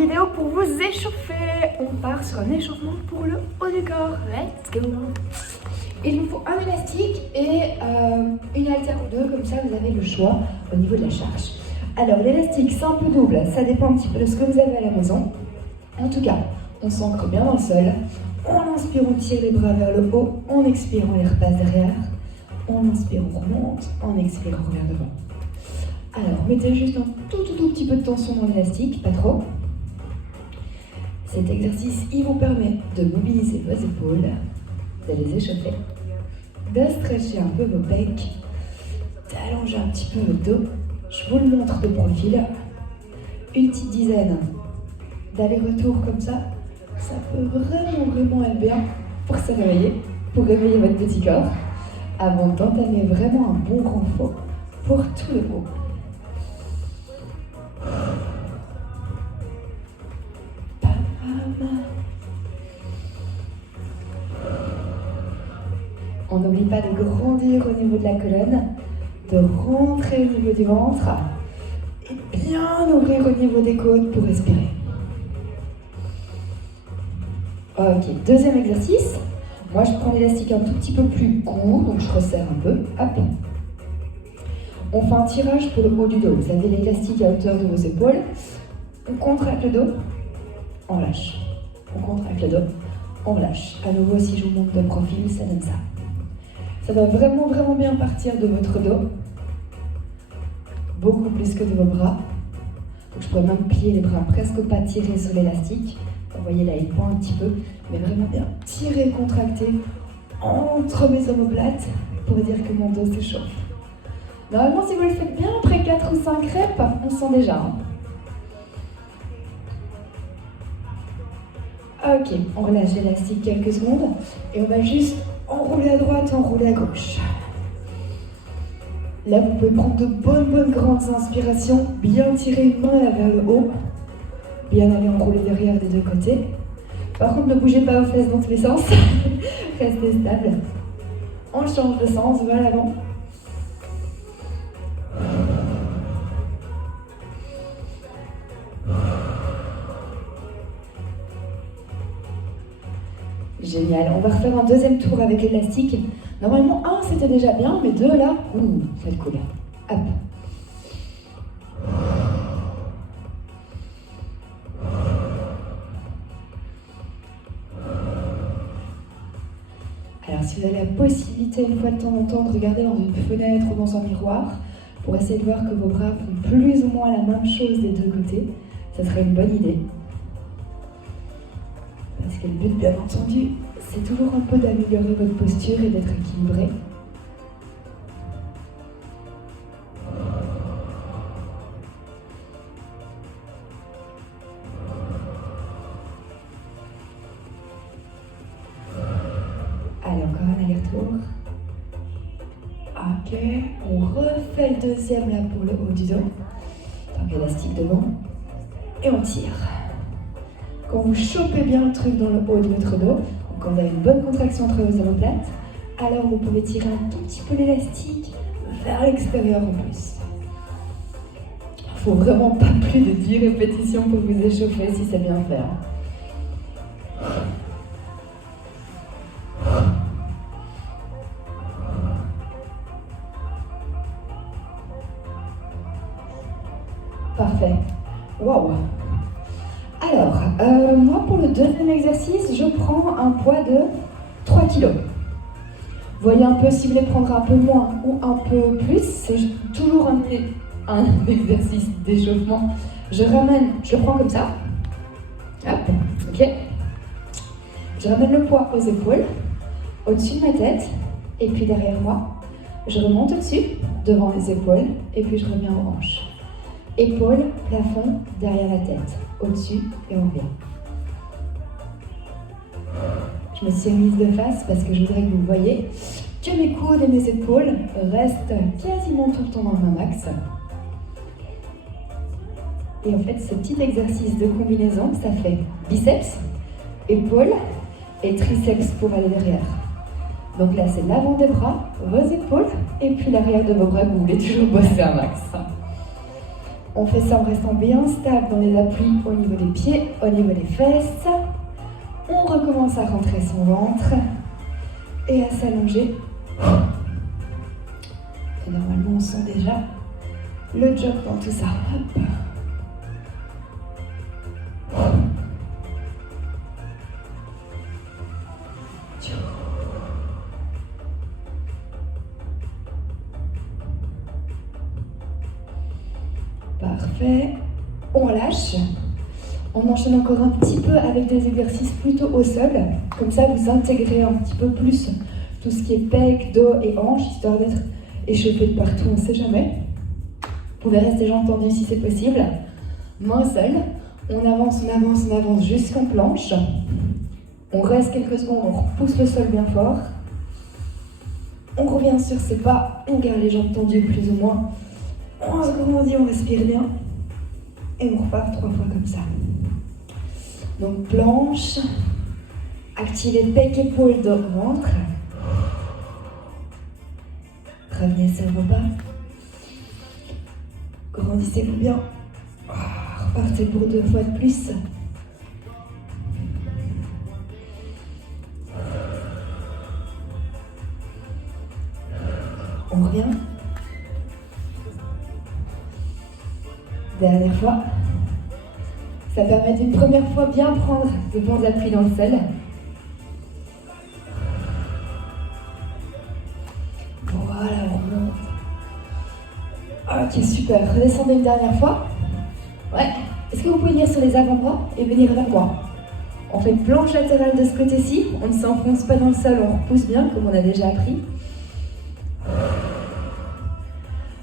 vidéo pour vous échauffer. On part sur un échauffement pour le haut du corps. Let's go. Il vous faut un élastique et une haltère ou deux, comme ça vous avez le choix au niveau de la charge. Alors l'élastique c'est un peu double, ça dépend un petit peu de ce que vous avez à la maison. En tout cas, on s'ancre bien dans le sol. On inspire, on tire les bras vers le haut. On expire, on les repasse derrière. On inspire, on remonte. On expire, on revient devant. Alors, mettez juste un tout petit peu de tension dans l'élastique, pas trop. Cet exercice, il vous permet de mobiliser vos épaules, de les échauffer, de stretcher un peu vos pecs, d'allonger un petit peu votre dos. Je vous le montre de profil. Une petite dizaine d'allers-retours comme ça, ça peut vraiment être bien pour se réveiller, pour réveiller votre petit corps, avant d'entamer vraiment un bon renfort pour tout le groupe. On n'oublie pas de grandir au niveau de la colonne, de rentrer au niveau du ventre et bien ouvrir au niveau des côtes pour respirer. Ok, deuxième exercice. Moi, je prends l'élastique un tout petit peu plus court, donc je resserre un peu. Hop. On fait un tirage pour le haut du dos. Vous avez l'élastique à hauteur de vos épaules. On contracte le dos, on lâche. On contracte le dos, on relâche. À nouveau, si je vous montre de profil, ça donne ça. Ça va vraiment bien partir de votre dos. Beaucoup plus que de vos bras. Donc, je pourrais même plier les bras, presque pas tirer sur l'élastique. Vous voyez là, il pend un petit peu, mais vraiment bien tirer, contracter entre mes omoplates pour dire que mon dos s'échauffe. Normalement, si vous le faites bien, après 4 ou 5 reps, on sent déjà. Ok, on relâche l'élastique quelques secondes et on va juste enrouler à droite, enrouler à gauche. Là, vous pouvez prendre de bonnes grandes inspirations, bien tirer une main là vers le haut, bien aller enrouler derrière des deux côtés. Par contre, ne bougez pas aux fesses dans tous les sens, restez stable. On change de sens, vers l'avant. Génial, on va refaire un deuxième tour avec l'élastique. Normalement, 1 c'était déjà bien, mais 2 là, ça va être cool. Hop. Alors si vous avez la possibilité une fois de temps en temps de regarder dans une fenêtre ou dans un miroir, pour essayer de voir que vos bras font plus ou moins la même chose des deux côtés, ça serait une bonne idée. Parce que le but, bien entendu, c'est toujours un peu d'améliorer votre posture et d'être équilibré. Allez, encore un aller-retour. Ok, on refait le deuxième là pour le haut du dos. Donc élastique devant. Et on tire. Quand vous chopez bien le truc dans le haut de votre dos, quand vous avez une bonne contraction entre vos omoplates, alors vous pouvez tirer un tout petit peu l'élastique vers l'extérieur en plus. Il ne faut vraiment pas plus de 10 répétitions pour vous échauffer si c'est bien fait. Parfait. Waouh! Alors, moi pour le deuxième exercice, je prends un poids de 3 kg. Voyez un peu si vous voulez prendre un peu moins ou un peu plus, c'est toujours un exercice d'échauffement. Je le prends comme ça. Hop, ok. Je ramène le poids aux épaules, au-dessus de ma tête, et puis derrière moi. Je remonte au-dessus, devant les épaules, et puis je reviens aux hanches. Épaules, plafond, derrière la tête, au-dessus et on revient. Je me suis mise de face parce que je voudrais que vous voyez que mes coudes et mes épaules restent quasiment tout le temps dans le même axe. Et en fait, ce petit exercice de combinaison, ça fait biceps, épaules et triceps pour aller derrière. Donc là, c'est l'avant des bras, vos épaules, et puis l'arrière de vos bras que vous voulez toujours bosser un max. On fait ça en restant bien stable dans les appuis au niveau des pieds, au niveau des fesses. On recommence à rentrer son ventre et à s'allonger. Et normalement, on sent déjà le jog dans tout ça. Hop. Parfait. On lâche. On enchaîne encore un petit peu avec des exercices plutôt au sol. Comme ça, vous intégrez un petit peu plus tout ce qui est pec, dos et hanches, histoire d'être échauffé de partout, on ne sait jamais. Vous pouvez rester jambes tendues si c'est possible. Main au sol. On avance, on avance, on avance jusqu'en planche. On reste quelques secondes, on repousse le sol bien fort. On revient sur ses pas, on garde les jambes tendues plus ou moins. On se grandit, on respire bien. Et on repart 3 fois comme ça. Donc planche, activez pec, épaule, dos, ventre. Revenez sur vos pas. Grandissez-vous bien. Repartez pour 2 fois de plus. On revient. Dernière fois. Ça permet d'une première fois bien prendre de bons appuis dans le sol. Voilà, on remonte. Ok, super. Redescendez une dernière fois. Ouais. Est-ce que vous pouvez venir sur les avant-bras et venir vers moi? On fait une planche latérale de ce côté-ci. On ne s'enfonce pas dans le sol, on repousse bien, comme on a déjà appris.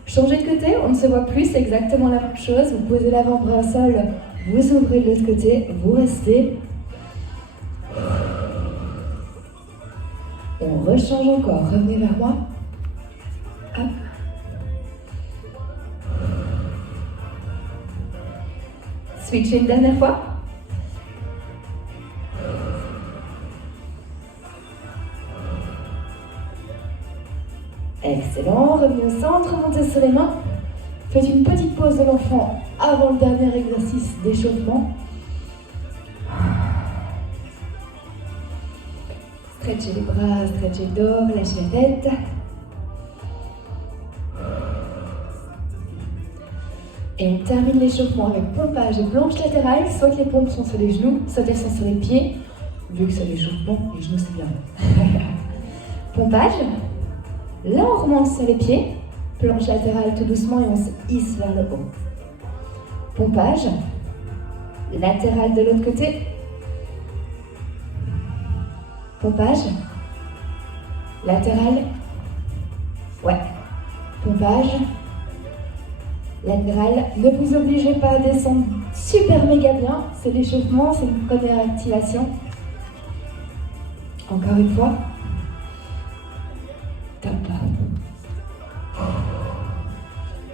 Changez de côté, on ne se voit plus, c'est exactement la même chose. Vous posez l'avant-bras au sol, vous ouvrez de l'autre côté, vous restez. On rechange encore, revenez vers moi. Hop. Switchez une dernière fois. Excellent, revenez au centre, montez sur les mains. Faites une petite pause de l'enfant avant le dernier exercice d'échauffement. Stretchez les bras, stretchez le dos, lâchez la tête. Et on termine l'échauffement avec pompage et planche latérale, soit que les pompes sont sur les genoux, soit elles sont sur les pieds. Vu que c'est l'échauffement, les genoux c'est bien. Pompage. Là, on remonte sur les pieds, planche latérale tout doucement et on se hisse vers le haut. Pompage, latéral de l'autre côté. Pompage, latéral. Ouais. Pompage, latéral. Ne vous obligez pas à descendre super méga bien. C'est l'échauffement, c'est une première activation. Encore une fois. Top.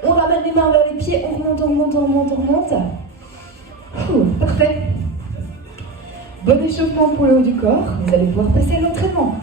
On ramène les mains vers les pieds, on remonte, on remonte, on remonte, on remonte. Parfait. Bon échauffement pour le haut du corps. Vous allez pouvoir passer à l'entraînement.